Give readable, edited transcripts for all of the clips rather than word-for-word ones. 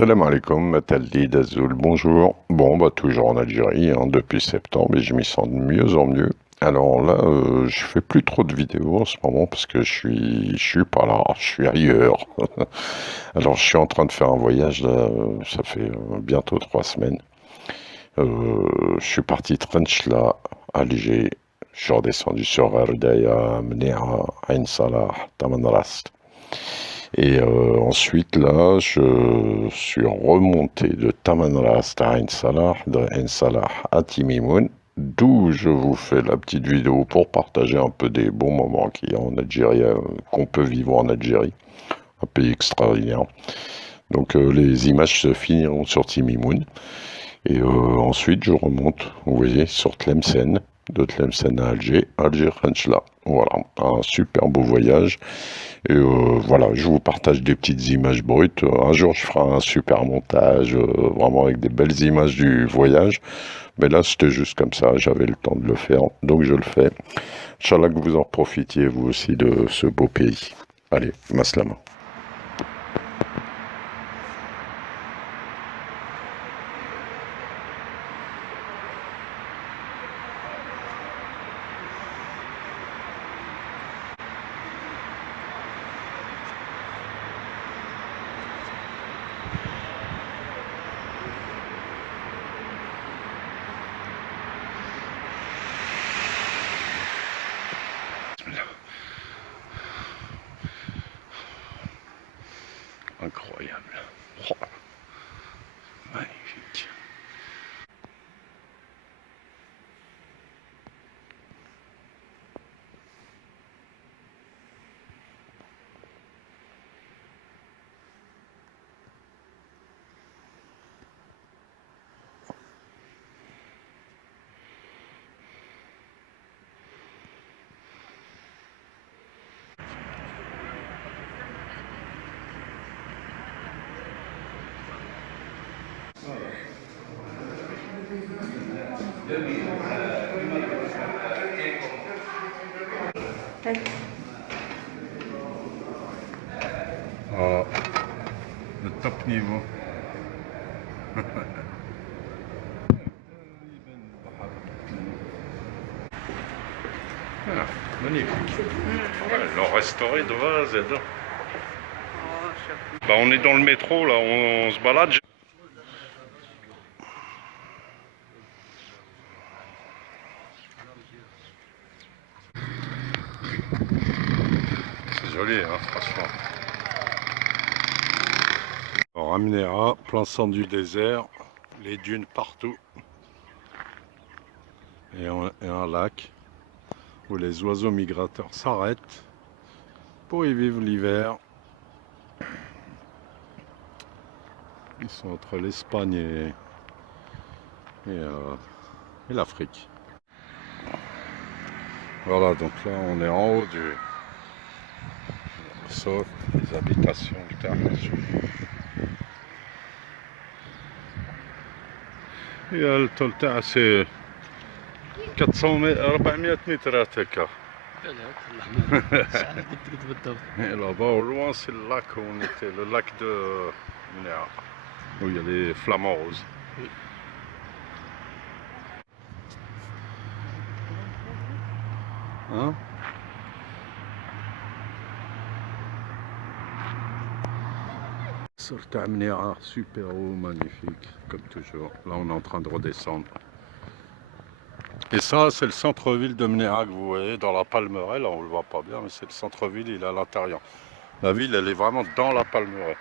Salam alaikum, Mataldi Dazoul, bonjour. Bon, bah toujours en Algérie, depuis septembre, et je m'y sens de mieux en mieux. Alors là, je fais plus trop de vidéos en ce moment parce que je suis pas là, je suis ailleurs. Alors je suis en train de faire un voyage là, ça fait bientôt 3 semaines. Je suis parti de Trenchla, Alger. Je suis redescendu sur Ardaya, Mnea, Ain Salah, Tamanrast. Et ensuite, là, je suis remonté de Tamanrast à Ain Salah, de Ain Salah à Timimoun, d'où je vous fais la petite vidéo pour partager un peu des bons moments qu'il y a en Algérie, qu'on peut vivre en Algérie, un pays extraordinaire. Donc les images se finiront sur Timimoun. Et ensuite, je remonte, vous voyez, sur Tlemcen, de Tlemcen à Alger, Alger-Khenchla. Voilà, un super beau voyage. Et voilà, je vous partage des petites images brutes. Un jour, je ferai un super montage, vraiment avec des belles images du voyage. Mais là, c'était juste comme ça, j'avais le temps de le faire, donc je le fais. Inch'Allah que vous en profitiez, vous aussi, de ce beau pays. Allez, maslama. Incroyable. Oh, magnifique. Oh, le top niveau. Ah, magnifique. Ouais, ils l'ont restauré de A à Z. Bah, on est dans le métro, là, on se balade. C'est joli, hein, franchement. Alors, Amnera, plein centre du désert, les dunes partout. Et un lac où les oiseaux migrateurs s'arrêtent pour y vivre l'hiver. Ils sont entre l'Espagne et l'Afrique. Voilà, donc là on est en haut du sauf les habitations alternative. Et le tolta c'est 400 mètres, 400 mètres هكا. Et là-bas au loin c'est le lac où on était, le lac de Mnea, où il y a les flamants roses. Hein? Sur Mnea, super haut, magnifique, comme toujours. Là on est en train de redescendre. Et ça, c'est le centre-ville de Mnea que vous voyez dans la Palmeraie. Là, on le voit pas bien, mais c'est le centre-ville, il est à l'intérieur. La ville, elle est vraiment dans la Palmeraie.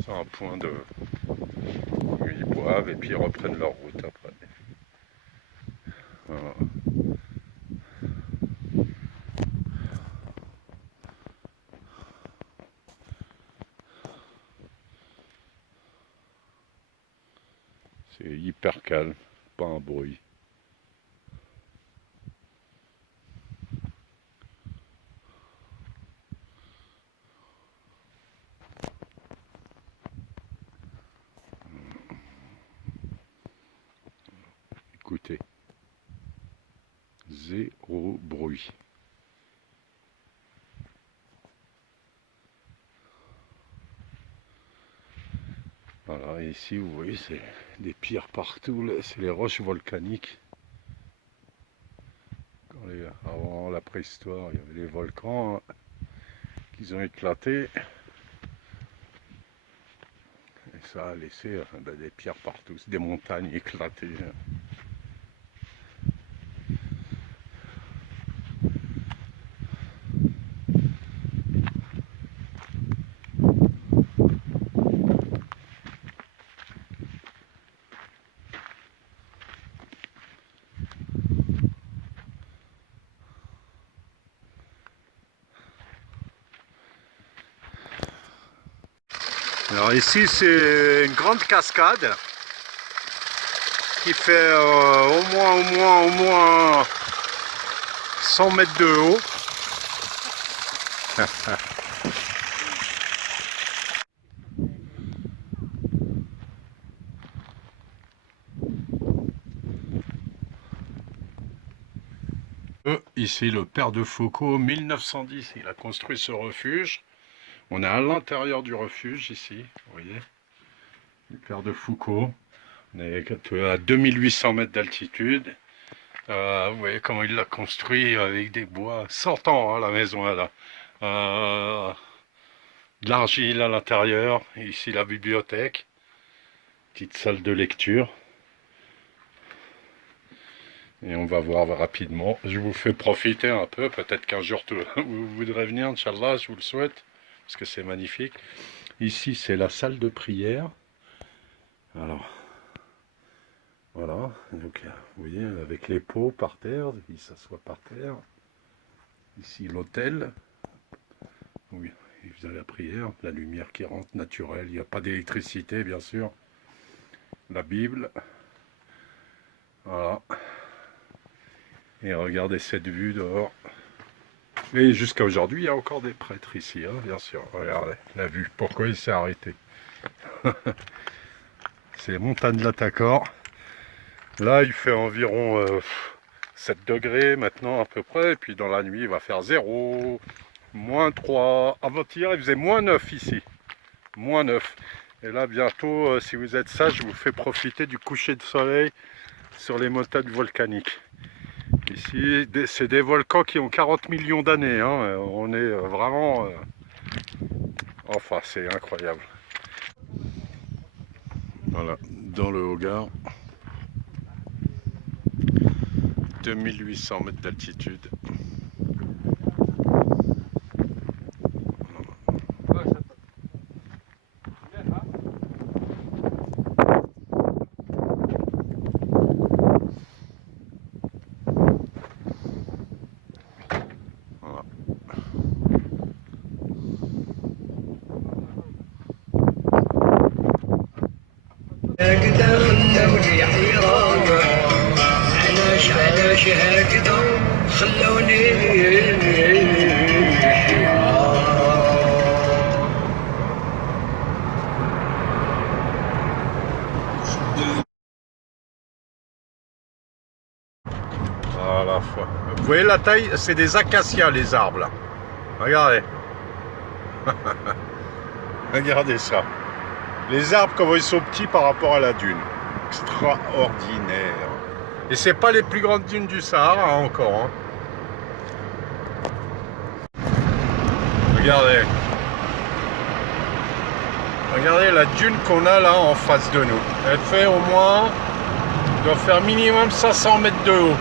C'est un point ils boivent et puis ils reprennent leur route après. Voilà. C'est hyper calme, pas un bruit. Écoutez, zéro bruit. Voilà, et ici vous voyez c'est des pierres partout, c'est les roches volcaniques. Avant la préhistoire, il y avait les volcans qui ont éclaté. Et ça a laissé des pierres partout, des montagnes éclatées. Alors ici c'est une grande cascade qui fait au moins 100 mètres de haut. Ici le père de Foucault, 1910, il a construit ce refuge. On est à l'intérieur du refuge ici, vous voyez, le père de Foucault. On est à 2800 mètres d'altitude. Vous voyez comment il l'a construit avec des bois. 100 ans, hein, la maison là. De l'argile à l'intérieur. Ici la bibliothèque. Petite salle de lecture. Et on va voir rapidement. Je vous fais profiter un peu. Peut-être qu'un jour vous voudrez venir, Inch'Allah, je vous le souhaite. Parce que c'est magnifique. Ici, c'est la salle de prière. Alors, voilà. Donc, vous voyez, avec les pots par terre. Il s'assoit par terre. Ici, l'autel. Oui, il faisait la prière. La lumière qui rentre naturelle. Il n'y a pas d'électricité, bien sûr. La Bible. Voilà. Et regardez cette vue dehors. Et jusqu'à aujourd'hui, il y a encore des prêtres ici, hein, bien sûr. Regardez la vue. Pourquoi il s'est arrêté? C'est les montagnes de la Tacor. Là, il fait environ 7 degrés maintenant à peu près. Et puis dans la nuit, il va faire 0, moins 3. Avant-hier, il faisait moins 9 ici. Moins 9. Et là, bientôt, si vous êtes sage, je vous fais profiter du coucher de soleil sur les montagnes volcaniques. Ici, c'est des volcans qui ont 40 millions d'années. Hein. On est vraiment... Enfin, c'est incroyable. Voilà, dans le Hogar. 2800 mètres d'altitude. هكذا خلوني حيران علاش هكذا خلوني Voilà. Vous voyez la taille, c'est des acacias les arbres là. Regardez. Regardez ça. Les arbres, comment ils sont petits par rapport à la dune. Extraordinaire. Et c'est pas les plus grandes dunes du Sahara hein, encore. Hein. Regardez. Regardez la dune qu'on a là en face de nous. Elle fait au moins, doit faire minimum 500 mètres de haut.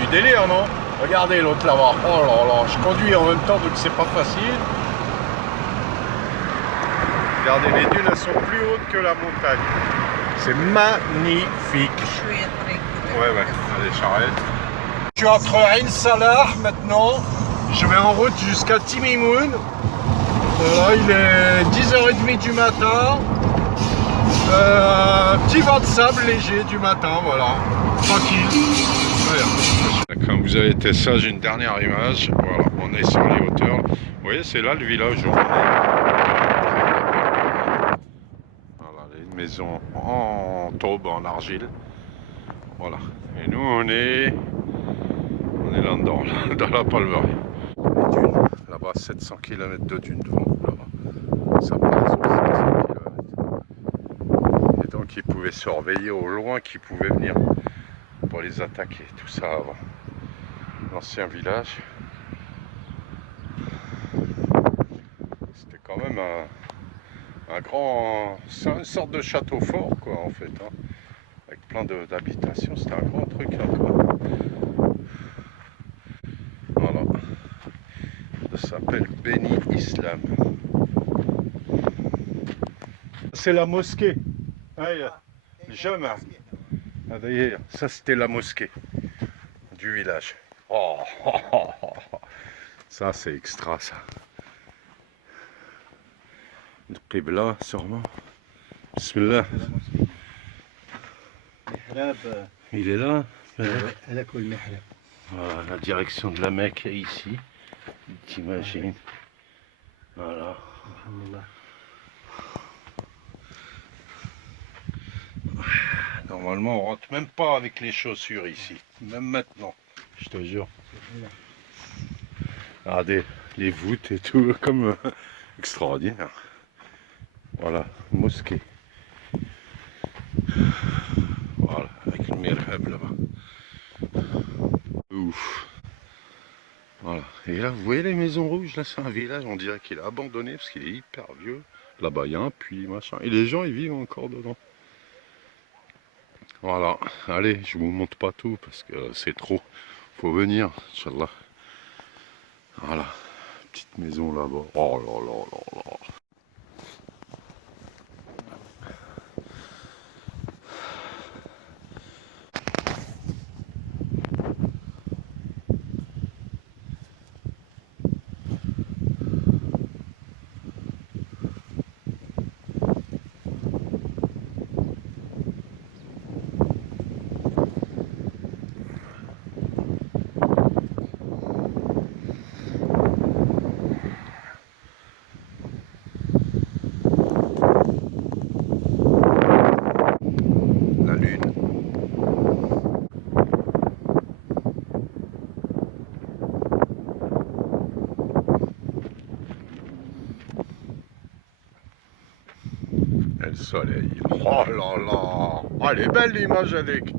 Du délire, non? Regardez l'autre là-bas. Oh là là, je conduis en même temps donc c'est pas facile. Regardez, les dunes, elles sont plus hautes que la montagne. C'est magnifique. Ouais, allez, j'arrête. Je suis entre Ain Salah maintenant. Je vais en route jusqu'à Timimoun. Voilà, il est 10h30 du matin. Petit vent de sable léger du matin, voilà. Tranquille. Voilà. Quand vous avez été sage, une dernière image. Voilà, on est sur les hauteurs. Vous voyez, c'est là le village où on est. Voilà, une maison en taupe, en argile. Voilà. Et nous, on est là-dedans, dans la Palmeraie. Les dunes, là-bas, 700 km de dunes devant nous, là-bas. Ça passe sur 700 km. Et donc, ils pouvaient surveiller au loin qui pouvaient venir pour les attaquer, tout ça avant. L'ancien village. C'était quand même un grand... C'est une sorte de château fort, quoi, en fait. Hein. Avec plein d'habitations, c'était un grand truc, là, quoi. Voilà. Ça s'appelle Beni Islam. C'est la mosquée. Jamais. Ah, d'ailleurs, ça c'était la mosquée du village. Oh, ça c'est extra, ça. Le Qibla, sûrement. Bismillah. Il est là. Voilà, la direction de la Mecque est ici. T'imagines. Voilà. Normalement, on rentre même pas avec les chaussures ici. Même maintenant, je te jure. Regardez, les voûtes et tout, comme extraordinaire. Voilà, mosquée. Voilà, avec le mirhab là-bas. Ouf. Voilà. Et là, vous voyez les maisons rouges, là, c'est un village, on dirait qu'il est abandonné parce qu'il est hyper vieux. Là-bas, il y a un puits, machin. Et les gens, ils vivent encore dedans. Voilà. Allez, je vous montre pas tout parce que c'est trop. Faut venir, Inch'Allah. Voilà. Petite maison là-bas. Oh là là là là. La lune. Et le soleil. Oh là là. Oh, elle est belle l'image avec.